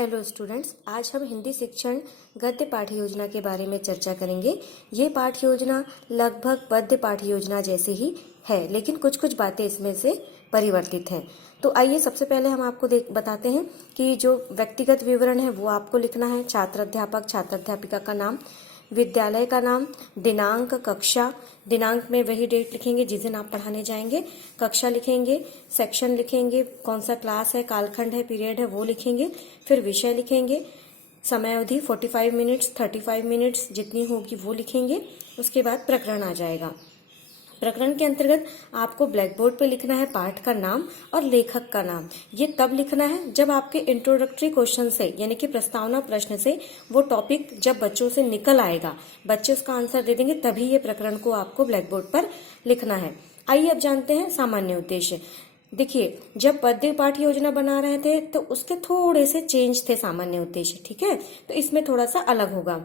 Hello students, आज हम हिंदी शिक्षण गद्य पाठ्य योजना के बारे में चर्चा करेंगे। ये पाठ्य योजना लगभग पद्य पाठ्य योजना जैसी ही है, लेकिन कुछ कुछ बातें इसमें से परिवर्तित हैं। तो आइए सबसे पहले हम आपको बताते हैं कि जो व्यक्तिगत विवरण है वो आपको लिखना है। छात्र अध्यापक, छात्र अध्यापिका का नाम, विद्यालय का नाम, दिनांक, कक्षा, दिनांक में वही डेट लिखेंगे जिस दिन आप पढ़ाने जाएंगे, कक्षा लिखेंगे, सेक्शन लिखेंगे, कौन सा क्लास है, कालखंड है, पीरियड है वो लिखेंगे, फिर विषय लिखेंगे, समय अवधि 45 मिनट्स, 35 मिनट्स जितनी होगी वो लिखेंगे। उसके बाद प्रकरण आ जाएगा। प्रकरण के अंतर्गत आपको ब्लैक बोर्ड पर लिखना है पाठ का नाम और लेखक का नाम। ये तब लिखना है जब आपके इंट्रोडक्टरी क्वेश्चन से, यानी कि प्रस्तावना प्रश्न से वो टॉपिक जब बच्चों से निकल आएगा, बच्चे उसका आंसर दे देंगे, तभी ये प्रकरण को आपको ब्लैक बोर्ड पर लिखना है। आइए अब जानते हैं सामान्य उद्देश्य। देखिए, जब पद्य पाठ्य योजना बना रहे थे तो उसके थोड़े से चेंज थे सामान्य उद्देश्य, ठीक है। तो इसमें थोड़ा सा अलग होगा।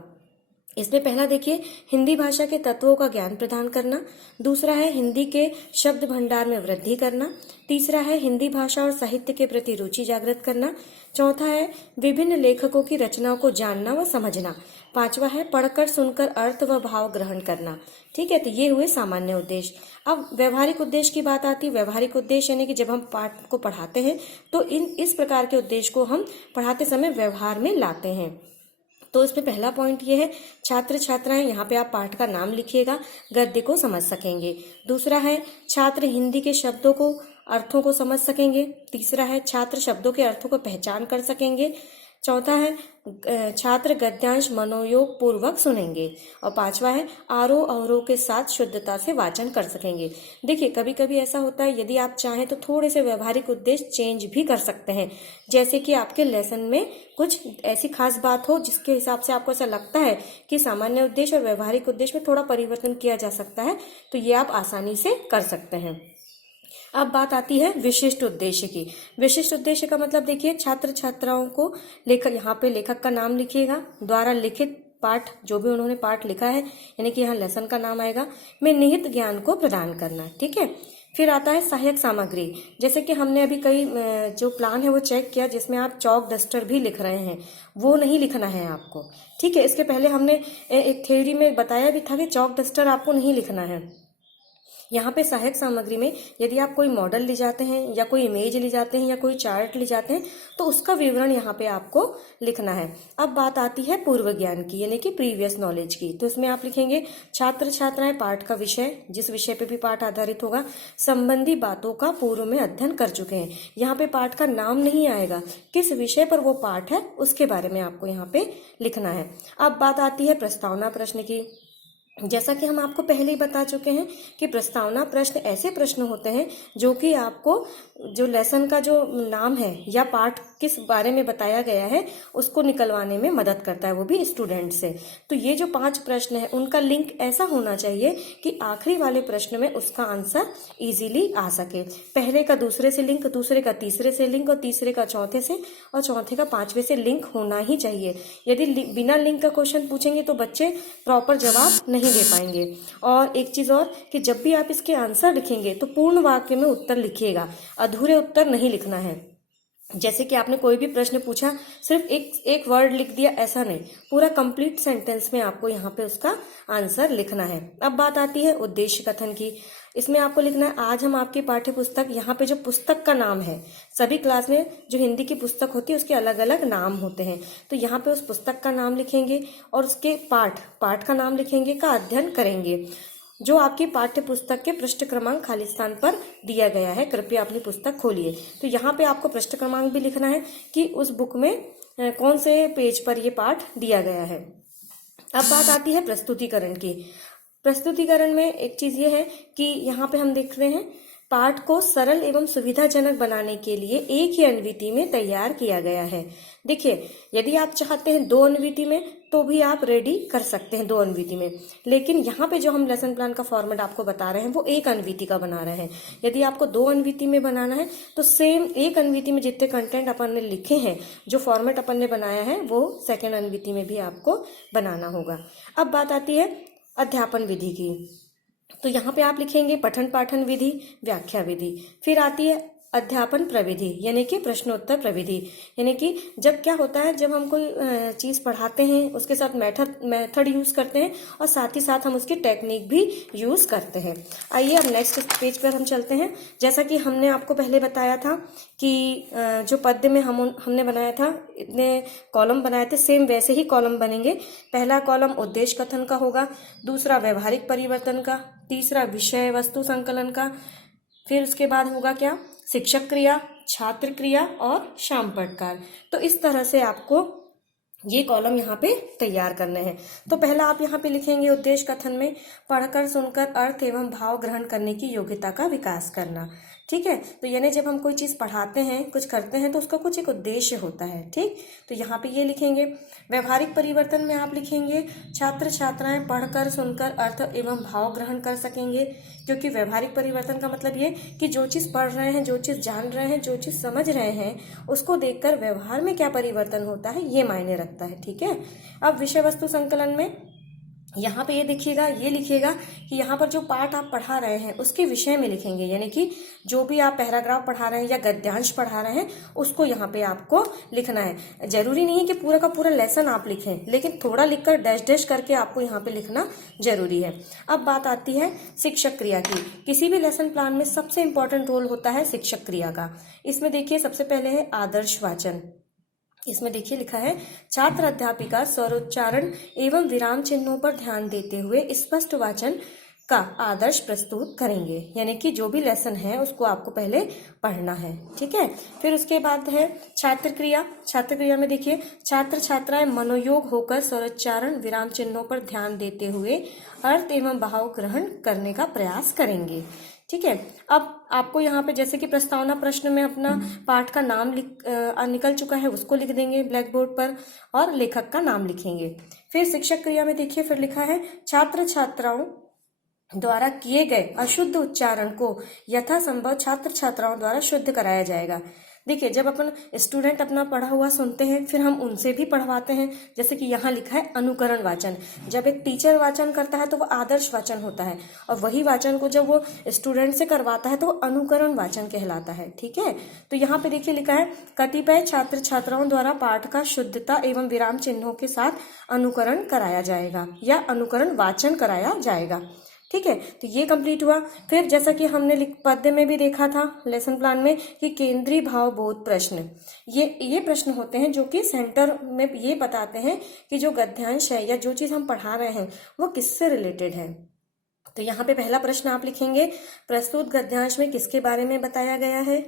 इसमें पहला देखिए, हिंदी भाषा के तत्वों का ज्ञान प्रदान करना। दूसरा है हिंदी के शब्द भंडार में वृद्धि करना। तीसरा है हिंदी भाषा और साहित्य के प्रति रुचि जागृत करना। चौथा है विभिन्न लेखकों की रचनाओं को जानना व समझना। पांचवा है पढ़कर सुनकर अर्थ व भाव ग्रहण करना। ठीक है, तो ये हुए सामान्य उद्देश्य। अब व्यवहारिक उद्देश्य की बात आती है। व्यवहारिक उद्देश्य यानी कि जब हम पाठ को पढ़ाते हैं तो इस प्रकार के उद्देश्य को हम पढ़ाते समय व्यवहार में लाते हैं। तो इसमें पहला पॉइंट ये है, छात्र छात्राएं, यहाँ पे आप पाठ का नाम लिखिएगा, गद्य को समझ सकेंगे। दूसरा है छात्र हिंदी के शब्दों को, अर्थों को समझ सकेंगे। तीसरा है छात्र शब्दों के अर्थों को पहचान कर सकेंगे। चौथा है छात्र गद्यांश मनोयोग पूर्वक सुनेंगे। और पांचवा है आरोह अवरोह के साथ शुद्धता से वाचन कर सकेंगे। देखिए, कभी कभी ऐसा होता है, यदि आप चाहें तो थोड़े से व्यवहारिक उद्देश्य चेंज भी कर सकते हैं। जैसे कि आपके लेसन में कुछ ऐसी खास बात हो जिसके हिसाब से आपको ऐसा लगता है कि सामान्य उद्देश्य और व्यवहारिक उद्देश्य में थोड़ा परिवर्तन किया जा सकता है, तो ये आप आसानी से कर सकते हैं। अब बात आती है विशिष्ट उद्देश्य की। विशिष्ट उद्देश्य का मतलब देखिए, छात्र छात्राओं को लेखक, यहाँ पे लेखक का नाम लिखिएगा, द्वारा लिखित पाठ, जो भी उन्होंने पाठ लिखा है, यानी कि यहाँ लेसन का नाम आएगा, में निहित ज्ञान को प्रदान करना। ठीक है, फिर आता है सहायक सामग्री। जैसे कि हमने अभी कई जो प्लान है वो चेक किया जिसमें आप चौक डस्टर भी लिख रहे हैं, वो नहीं लिखना है आपको। ठीक है, इसके पहले हमने एक थ्योरी में बताया भी था कि चौक डस्टर आपको नहीं लिखना है। यहाँ पे सहायक सामग्री में यदि आप कोई मॉडल ले जाते हैं या कोई इमेज ले जाते हैं या कोई चार्ट ले जाते हैं तो उसका विवरण यहाँ पे आपको लिखना है। अब बात आती है पूर्व ज्ञान की, यानी कि प्रीवियस नॉलेज की। तो इसमें आप लिखेंगे छात्र छात्राएं पाठ का विषय, जिस विषय पे भी पाठ आधारित होगा, संबंधी बातों का पूर्व में अध्ययन कर चुके हैं। यहाँ पे पाठ का नाम नहीं आएगा, किस विषय पर वो पाठ है उसके बारे में आपको यहाँ पे लिखना है। अब बात आती है प्रस्तावना प्रश्न की। जैसा कि हम आपको पहले ही बता चुके हैं कि प्रस्तावना प्रश्न ऐसे प्रश्न होते हैं जो कि आपको जो लेसन का जो नाम है या पाठ किस बारे में बताया गया है उसको निकलवाने में मदद करता है, वो भी स्टूडेंट से। तो ये जो 5 प्रश्न है उनका लिंक ऐसा होना चाहिए कि आखिरी वाले प्रश्न में उसका आंसर इजीली आ सके। पहले का दूसरे से लिंक, दूसरे का तीसरे से लिंक, और तीसरे का चौथे से, और चौथे का 5वें से लिंक होना ही चाहिए। यदि बिना लिंक का क्वेश्चन पूछेंगे तो बच्चे प्रॉपर जवाब नहीं दे पाएंगे। और एक चीज और कि जब भी आप इसके आंसर लिखेंगे तो पूर्ण वाक्य में उत्तर लिखिएगा, अधूरे उत्तर नहीं लिखना है। जैसे कि आपने कोई भी प्रश्न पूछा, सिर्फ एक वर्ड लिख दिया, ऐसा नहीं, पूरा कंप्लीट सेंटेंस में आपको यहाँ पे उसका आंसर लिखना है। अब बात आती है उद्देश्य कथन की। इसमें आपको लिखना है आज हम आपकी पाठ्य पुस्तक, यहाँ पे जो पुस्तक का नाम है, सभी क्लास में जो हिंदी की पुस्तक होती है उसके अलग अलग नाम होते हैं, तो यहाँ पे उस पुस्तक का नाम लिखेंगे और उसके पाठ का नाम लिखेंगे, का अध्ययन करेंगे। जो आपकी पाठ्य पुस्तक के पृष्ठ क्रमांक खाली स्थान पर दिया गया है, कृपया अपनी पुस्तक खोलिए। तो यहाँ पे आपको पृष्ठ क्रमांक भी लिखना है कि उस बुक में कौन से पेज पर ये पाठ दिया गया है। अब बात आती है प्रस्तुतिकरण की। प्रस्तुतिकरण में एक चीज ये है कि यहाँ पे हम देख रहे हैं पाठ को सरल एवं सुविधाजनक बनाने के लिए एक ही अनुवृत्ति में तैयार किया गया है। देखिए, यदि आप चाहते हैं 2 अनुवृत्ति में तो भी आप रेडी कर सकते हैं 2 अनुवृत्ति में, लेकिन यहाँ पे जो हम लेसन प्लान का फॉर्मेट आपको बता रहे हैं वो 1 अनुवृत्ति का बना रहे हैं। यदि आपको 2 अनुवृत्ति में बनाना है तो सेम 1 अनुवृत्ति में जितने कंटेंट अपन ने लिखे हैं, जो फॉर्मेट अपन ने बनाया है, वो 2nd अनुवृत्ति में भी आपको बनाना होगा। अब बात आती है अध्यापन विधि की। तो यहाँ पे आप लिखेंगे पठन पाठन विधि, व्याख्या विधि। फिर आती है अध्यापन प्रविधि यानी कि प्रश्नोत्तर प्रविधि, यानी कि जब क्या होता है, जब हम कोई चीज पढ़ाते हैं उसके साथ मेथड यूज करते हैं और साथ ही साथ हम उसकी टेक्निक भी यूज करते हैं। आइए अब नेक्स्ट पेज पर हम चलते हैं। जैसा कि हमने आपको पहले बताया था कि जो पद्य में हमने बनाया था, इतने कॉलम बनाए थे, सेम वैसे ही कॉलम बनेंगे। पहला कॉलम उद्देश्य कथन का होगा, दूसरा व्यवहारिक परिवर्तन का, तीसरा विषय वस्तु संकलन का, फिर उसके बाद होगा क्या, शिक्षक क्रिया, छात्र क्रिया और शामपटकार। तो इस तरह से आपको ये कॉलम यहाँ पे तैयार करने हैं। तो पहला आप यहाँ पे लिखेंगे उद्देश्य कथन में पढ़कर सुनकर अर्थ एवं भाव ग्रहण करने की योग्यता का विकास करना। ठीक है, तो यानी जब हम कोई चीज पढ़ाते हैं, कुछ करते हैं, तो उसका कुछ एक उद्देश्य होता है। ठीक, तो यहाँ पे ये लिखेंगे। व्यवहारिक परिवर्तन में आप लिखेंगे छात्र छात्राएं पढ़कर सुनकर अर्थ एवं भाव ग्रहण कर सकेंगे, क्योंकि व्यवहारिक परिवर्तन का मतलब ये कि जो चीज पढ़ रहे हैं, जो चीज जान रहे हैं, जो चीज समझ रहे हैं, उसको देखकर व्यवहार में क्या परिवर्तन होता है ये मायने रखता है। ठीक है, अब विषय वस्तु संकलन में यहाँ पे ये देखिएगा, ये लिखिएगा कि यहाँ पर जो पाठ आप पढ़ा रहे हैं उसके विषय में लिखेंगे, यानी कि जो भी आप पैराग्राफ पढ़ा रहे हैं या गद्यांश पढ़ा रहे हैं उसको यहाँ पे आपको लिखना है। जरूरी नहीं है कि पूरा का पूरा लेसन आप लिखें, लेकिन थोड़ा लिखकर डैश डैश करके आपको यहाँ पे लिखना जरूरी है। अब बात आती है शिक्षक क्रिया की। किसी भी लेसन प्लान में सबसे इंपॉर्टेंट रोल होता है शिक्षक क्रिया का। इसमें देखिए सबसे पहले है आदर्श वाचन। इसमें देखिए लिखा है छात्र अध्यापिका स्वरोच्चारण एवं विराम चिन्हों पर ध्यान देते हुए स्पष्ट वाचन का आदर्श प्रस्तुत करेंगे, यानी कि जो भी लेसन है उसको आपको पहले पढ़ना है। ठीक है, फिर उसके बाद है छात्र क्रिया। छात्र क्रिया में देखिए छात्र छात्राएं मनोयोग होकर स्वरोच्चारण विराम चिन्हों पर ध्यान देते हुए अर्थ एवं भाव ग्रहण करने का प्रयास करेंगे। ठीक है, अब आपको यहाँ पे जैसे कि प्रस्तावना प्रश्न में अपना पाठ का नाम निकल चुका है, उसको लिख देंगे ब्लैक बोर्ड पर और लेखक का नाम लिखेंगे। फिर शिक्षक क्रिया में देखिए फिर लिखा है छात्र छात्राओं द्वारा किए गए अशुद्ध उच्चारण को यथासंभव छात्र छात्राओं द्वारा शुद्ध कराया जाएगा। देखिए जब अपन स्टूडेंट अपना पढ़ा हुआ सुनते हैं फिर हम उनसे भी पढ़वाते हैं। जैसे कि यहाँ लिखा है अनुकरण वाचन। जब एक टीचर वाचन करता है तो वो आदर्श वाचन होता है, और वही वाचन को जब वो स्टूडेंट से करवाता है तो वो अनुकरण वाचन कहलाता है। ठीक है, तो यहाँ पे देखिए लिखा है कतिपय छात्र छात्राओं द्वारा पाठ का शुद्धता एवं विराम चिन्हों के साथ अनुकरण कराया जाएगा या अनुकरण वाचन कराया जाएगा। ठीक है, तो ये कंप्लीट हुआ। फिर जैसा कि हमने पद्य में भी देखा था लेसन प्लान में कि केंद्रीय भाव बोध प्रश्न, ये प्रश्न होते हैं जो कि सेंटर में ये बताते हैं कि जो गद्यांश है या जो चीज हम पढ़ा रहे हैं वो किससे रिलेटेड है। तो यहाँ पे पहला प्रश्न आप लिखेंगे प्रस्तुत गद्यांश में किसके बारे में बताया गया है,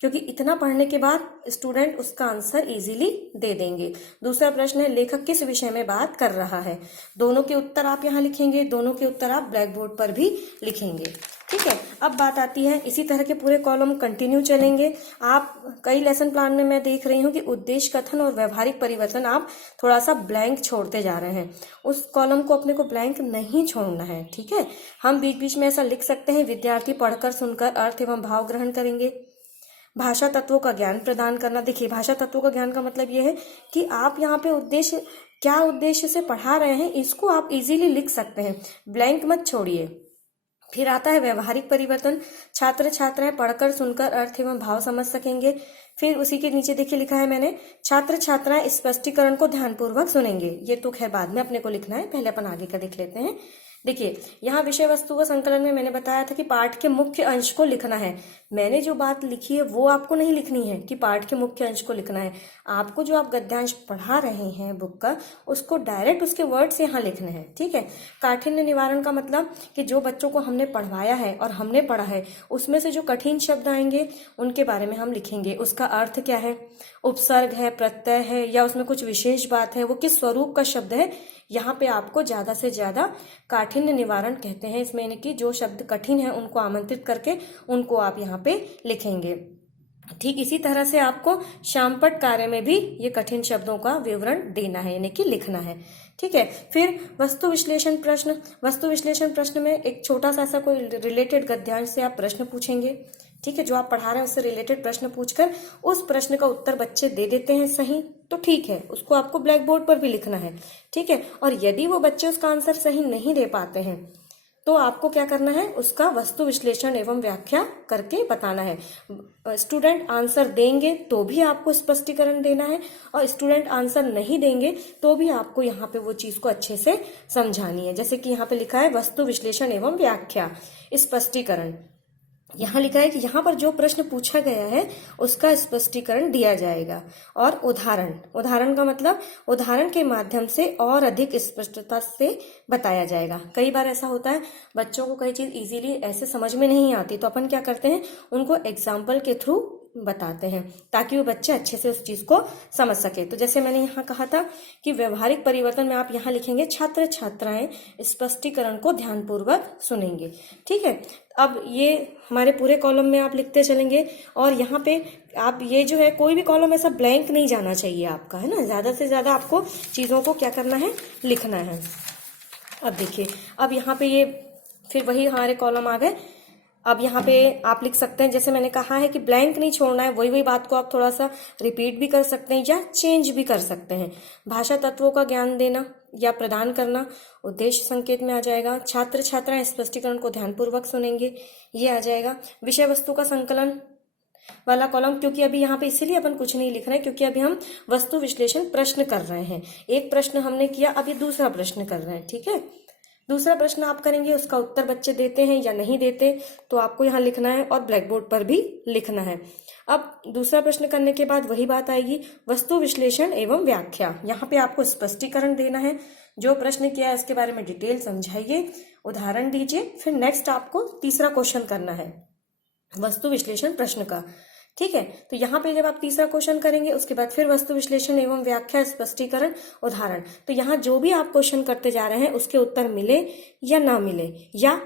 क्योंकि इतना पढ़ने के बाद स्टूडेंट उसका आंसर इजीली दे देंगे। दूसरा प्रश्न है लेखक किस विषय में बात कर रहा है। दोनों के उत्तर आप यहाँ लिखेंगे, दोनों के उत्तर आप ब्लैक बोर्ड पर भी लिखेंगे। ठीक है, अब बात आती है इसी तरह के पूरे कॉलम कंटिन्यू चलेंगे। आप कई लेसन प्लान में मैं देख रही हूँ कि उद्देश्य कथन और व्यवहारिक परिवर्तन आप थोड़ा सा ब्लैंक छोड़ते जा रहे हैं। उस कॉलम को अपने को ब्लैंक नहीं छोड़ना है। ठीक है, हम बीच बीच में ऐसा लिख सकते हैं विद्यार्थी पढ़कर सुनकर अर्थ एवं भाव ग्रहण करेंगे। भाषा तत्वों का ज्ञान प्रदान करना। देखिए भाषा तत्वों का ज्ञान का मतलब यह है कि आप यहाँ पे उद्देश्य क्या उद्देश्य से पढ़ा रहे हैं इसको आप इजीली लिख सकते हैं, ब्लैंक मत छोड़िए। फिर आता है व्यवहारिक परिवर्तन। छात्र छात्राएं पढ़कर सुनकर अर्थ एवं भाव समझ सकेंगे। फिर उसी के नीचे देखिए लिखा है मैंने छात्र छात्राएं स्पष्टीकरण को ध्यानपूर्वक सुनेंगे। ये तो खैर बाद में अपने को लिखना है, पहले अपन आगे का देख लेते हैं। देखिए यहाँ विषय वस्तु व संकलन में मैंने बताया था कि पाठ के मुख्य अंश को लिखना है। मैंने जो बात लिखी है वो आपको नहीं लिखनी है कि पाठ के मुख्य अंश को लिखना है। आपको जो आप गद्यांश पढ़ा रहे हैं बुक का उसको डायरेक्ट उसके वर्ड्स यहाँ लिखने हैं। ठीक है, काठिन्य निवारण का मतलब कि जो बच्चों को हमने पढ़वाया है और हमने पढ़ा है उसमें से जो कठिन शब्द आएंगे उनके बारे में हम लिखेंगे। उसका अर्थ क्या है, उपसर्ग है, प्रत्यय है या उसमें कुछ विशेष बात है, वो किस स्वरूप का शब्द है। यहाँ पे आपको ज्यादा से ज्यादा काठिन्य निवारण कहते हैं। इसमें यानी कि जो शब्द कठिन है उनको आमंत्रित करके उनको आप यहाँ पे लिखेंगे। ठीक इसी तरह से आपको शामपट कार्य में भी ये कठिन शब्दों का विवरण देना है यानी कि लिखना है। ठीक है, फिर वस्तु विश्लेषण प्रश्न। वस्तु विश्लेषण प्रश्न में एक छोटा सा ऐसा कोई रिलेटेड गद्यांश से आप प्रश्न पूछेंगे। ठीक है, जो आप पढ़ा रहे हैं उससे रिलेटेड प्रश्न पूछकर उस प्रश्न का उत्तर बच्चे दे देते हैं सही तो ठीक है, उसको आपको ब्लैक बोर्ड पर भी लिखना है। ठीक है, और यदि वो बच्चे उसका आंसर सही नहीं दे पाते हैं तो आपको क्या करना है, उसका वस्तु विश्लेषण एवं व्याख्या करके बताना है। स्टूडेंट आंसर देंगे तो भी आपको स्पष्टीकरण देना है, और स्टूडेंट आंसर नहीं देंगे तो भी आपको यहाँ पे वो चीज को अच्छे से समझानी है। जैसे कि यहाँ पे लिखा है वस्तु विश्लेषण एवं व्याख्या स्पष्टीकरण। यहाँ लिखा है कि यहाँ पर जो प्रश्न पूछा गया है उसका स्पष्टीकरण दिया जाएगा। और उदाहरण का मतलब उदाहरण के माध्यम से और अधिक स्पष्टता से बताया जाएगा। कई बार ऐसा होता है बच्चों को कोई चीज इजीली ऐसे समझ में नहीं आती, तो अपन क्या करते हैं, उनको एग्जाम्पल के थ्रू बताते हैं ताकि वो बच्चे अच्छे से उस चीज को समझ सके। तो जैसे मैंने यहाँ कहा था कि व्यवहारिक परिवर्तन में आप यहाँ लिखेंगे छात्र छात्राएं स्पष्टीकरण को ध्यानपूर्वक सुनेंगे। ठीक है, अब ये हमारे पूरे कॉलम में आप लिखते चलेंगे, और यहाँ पे आप ये जो है कोई भी कॉलम ऐसा ब्लैंक नहीं जाना चाहिए आपका, है ना। ज्यादा से ज्यादा आपको चीजों को क्या करना है, लिखना है। अब देखिए, अब यहाँ पे ये फिर वही हमारे कॉलम आ गए। अब यहाँ पे आप लिख सकते हैं, जैसे मैंने कहा है कि ब्लैंक नहीं छोड़ना है, वही बात को आप थोड़ा सा रिपीट भी कर सकते हैं या चेंज भी कर सकते हैं। भाषा तत्वों का ज्ञान देना या प्रदान करना उद्देश्य संकेत में आ जाएगा। छात्र छात्राएं स्पष्टीकरण को ध्यानपूर्वक सुनेंगे, ये आ जाएगा। विषय वस्तु का संकलन वाला कॉलम, क्योंकि अभी यहाँ पे इसीलिए अपन कुछ नहीं लिख रहे हैं क्योंकि अभी हम वस्तु विश्लेषण प्रश्न कर रहे हैं। एक प्रश्न हमने किया, अब ये दूसरा प्रश्न कर रहे हैं। ठीक है, दूसरा प्रश्न आप करेंगे, उसका उत्तर बच्चे देते हैं या नहीं देते तो आपको यहाँ लिखना है और ब्लैक बोर्ड पर भी लिखना है। अब दूसरा प्रश्न करने के बाद वही बात आएगी, वस्तु विश्लेषण एवं व्याख्या। यहाँ पे आपको स्पष्टीकरण देना है, जो प्रश्न किया है इसके बारे में डिटेल समझाइए, उदाहरण दीजिए। फिर नेक्स्ट आपको तीसरा क्वेश्चन करना है वस्तु विश्लेषण प्रश्न का। ठीक है, तो यहाँ पे जब आप तीसरा क्वेश्चन करेंगे उसके बाद फिर वस्तु विश्लेषण एवं व्याख्या, स्पष्टीकरण, उदाहरण। तो यहाँ जो भी आप क्वेश्चन करते जा रहे हैं उसके उत्तर मिले या ना मिले, या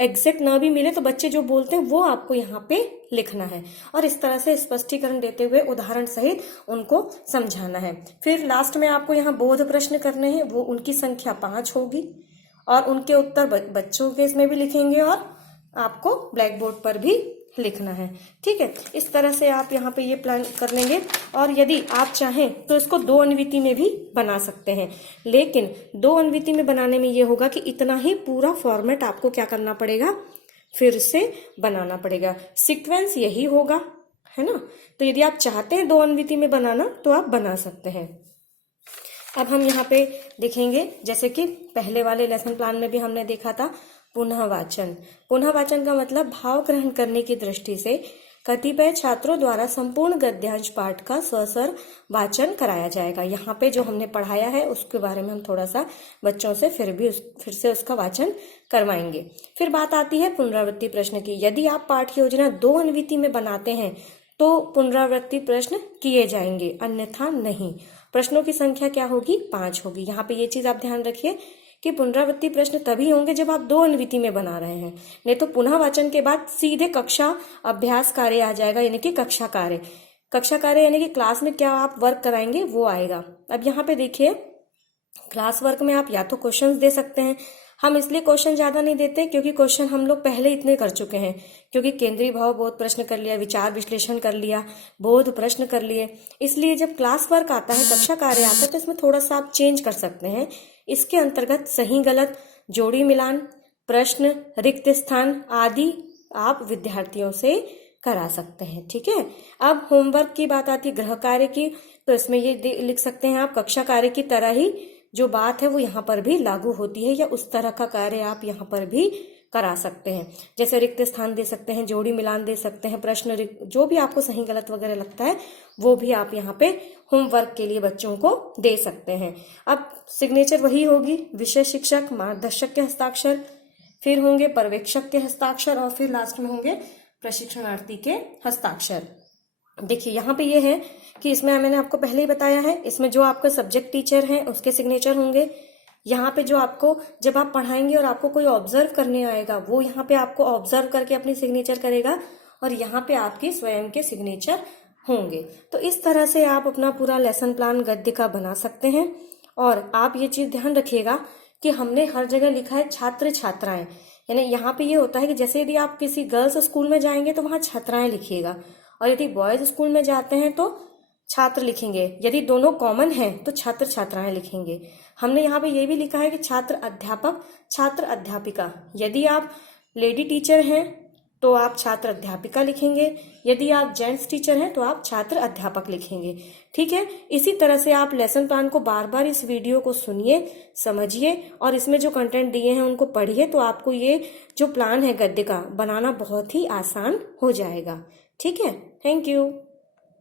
एग्जैक्ट ना भी मिले तो बच्चे जो बोलते हैं वो आपको यहाँ पे लिखना है, और इस तरह से स्पष्टीकरण देते हुए उदाहरण सहित उनको समझाना है। फिर लास्ट में आपको यहाँ बोध प्रश्न करने हैं, वो उनकी संख्या 5 होगी, और उनके उत्तर बच्चों के इसमें भी लिखेंगे और आपको ब्लैक बोर्ड पर भी लिखना है। ठीक है, इस तरह से आप यहाँ पे ये प्लान कर लेंगे। और यदि आप चाहें तो इसको 2 अन्विति में भी बना सकते हैं, लेकिन 2 अन्विति में बनाने में ये होगा कि इतना ही पूरा फॉर्मेट आपको क्या करना पड़ेगा, फिर से बनाना पड़ेगा। सीक्वेंस यही होगा, है ना। तो यदि आप चाहते हैं 2 अन्विति में बनाना तो आप बना सकते हैं। अब हम यहाँ पे देखेंगे, जैसे कि पहले वाले लेसन प्लान में भी हमने देखा था, पुनः वाचन। पुनः वाचन का मतलब भाव ग्रहण करने की दृष्टि से कतिपय छात्रों द्वारा संपूर्ण गद्यांश पाठ का स्वस्वर वाचन कराया जाएगा। यहाँ पे जो हमने पढ़ाया है उसके बारे में हम थोड़ा सा बच्चों से फिर से उसका वाचन करवाएंगे। फिर बात आती है पुनरावृत्ति प्रश्न की। यदि आप पाठ योजना 2 अन्विति में बनाते हैं तो पुनरावृत्ति प्रश्न किए जाएंगे, अन्यथा नहीं। प्रश्नों की संख्या क्या होगी, 5 होगी। यहाँ पे ये चीज आप ध्यान रखिए कि पुनरावृत्ति प्रश्न तभी होंगे जब आप 2 अन्विति में बना रहे हैं, नहीं तो पुनः वाचन के बाद सीधे कक्षा अभ्यास कार्य आ जाएगा, यानी कि कक्षा कार्य यानी कि क्लास में क्या आप वर्क कराएंगे वो आएगा। अब यहाँ पे देखिए, क्लास वर्क में आप या तो क्वेश्चंस दे सकते हैं। हम इसलिए क्वेश्चन ज्यादा नहीं देते क्योंकि क्वेश्चन हम लोग पहले इतने कर चुके हैं, क्योंकि केंद्रीय भाव बोध प्रश्न कर लिया, विचार विश्लेषण कर लिया, बोध प्रश्न कर लिए। इसलिए जब क्लास वर्क आता है, कक्षा कार्य आता है, तो इसमें थोड़ा सा आप चेंज कर सकते हैं। इसके अंतर्गत सही गलत, जोड़ी मिलान, प्रश्न, रिक्त स्थान आदि आप विद्यार्थियों से करा सकते हैं। ठीक है, अब होमवर्क की बात आती है, गृह कार्य की, तो इसमें ये लिख सकते हैं आप, कक्षा कार्य की तरह ही जो बात है वो यहाँ पर भी लागू होती है, या उस तरह का कार्य आप यहाँ पर भी करा सकते हैं। जैसे रिक्त स्थान दे सकते हैं, जोड़ी मिलान दे सकते हैं, प्रश्न, जो भी आपको सही गलत वगैरह लगता है वो भी आप यहाँ पे होमवर्क के लिए बच्चों को दे सकते हैं। अब सिग्नेचर वही होगी, विषय शिक्षक, मार्गदर्शक के हस्ताक्षर, फिर होंगे पर्यवेक्षक के हस्ताक्षर, और फिर लास्ट में होंगे प्रशिक्षणार्थी के हस्ताक्षर। देखिए यहाँ पे ये है कि इसमें मैंने आपको पहले ही बताया है, इसमें जो आपका सब्जेक्ट टीचर है उसके सिग्नेचर होंगे। यहाँ पे जो आपको जब आप पढ़ाएंगे और आपको कोई ऑब्जर्व करने आएगा वो यहाँ पे आपको ऑब्जर्व करके अपनी सिग्नेचर करेगा, और यहाँ पे आपके स्वयं के सिग्नेचर होंगे। तो इस तरह से आप अपना पूरा लेसन प्लान गद्य का बना सकते हैं। और आप ये चीज ध्यान रखिएगा कि हमने हर जगह लिखा है छात्र छात्राएं, यानी यहाँ पे ये होता है कि जैसे यदि आप किसी गर्ल्स स्कूल में जाएंगे तो वहां छात्राएं लिखिएगा, और यदि बॉयज स्कूल में जाते हैं तो छात्र लिखेंगे। यदि दोनों कॉमन हैं तो छात्र छात्राएं लिखेंगे। हमने यहाँ पे ये भी लिखा है कि छात्र अध्यापक, छात्र अध्यापिका। यदि आप लेडी टीचर हैं तो आप छात्र अध्यापिका लिखेंगे। यदि आप जेंट्स टीचर हैं तो आप छात्र अध्यापक लिखेंगे। ठीक है, इसी तरह से आप लेसन प्लान को बार बार इस वीडियो को सुनिए, समझिए और इसमें जो कंटेंट दिए हैं उनको पढ़िए, तो आपको ये जो प्लान है गद्य का बनाना बहुत ही आसान हो जाएगा। ठीक है, थैंक यू।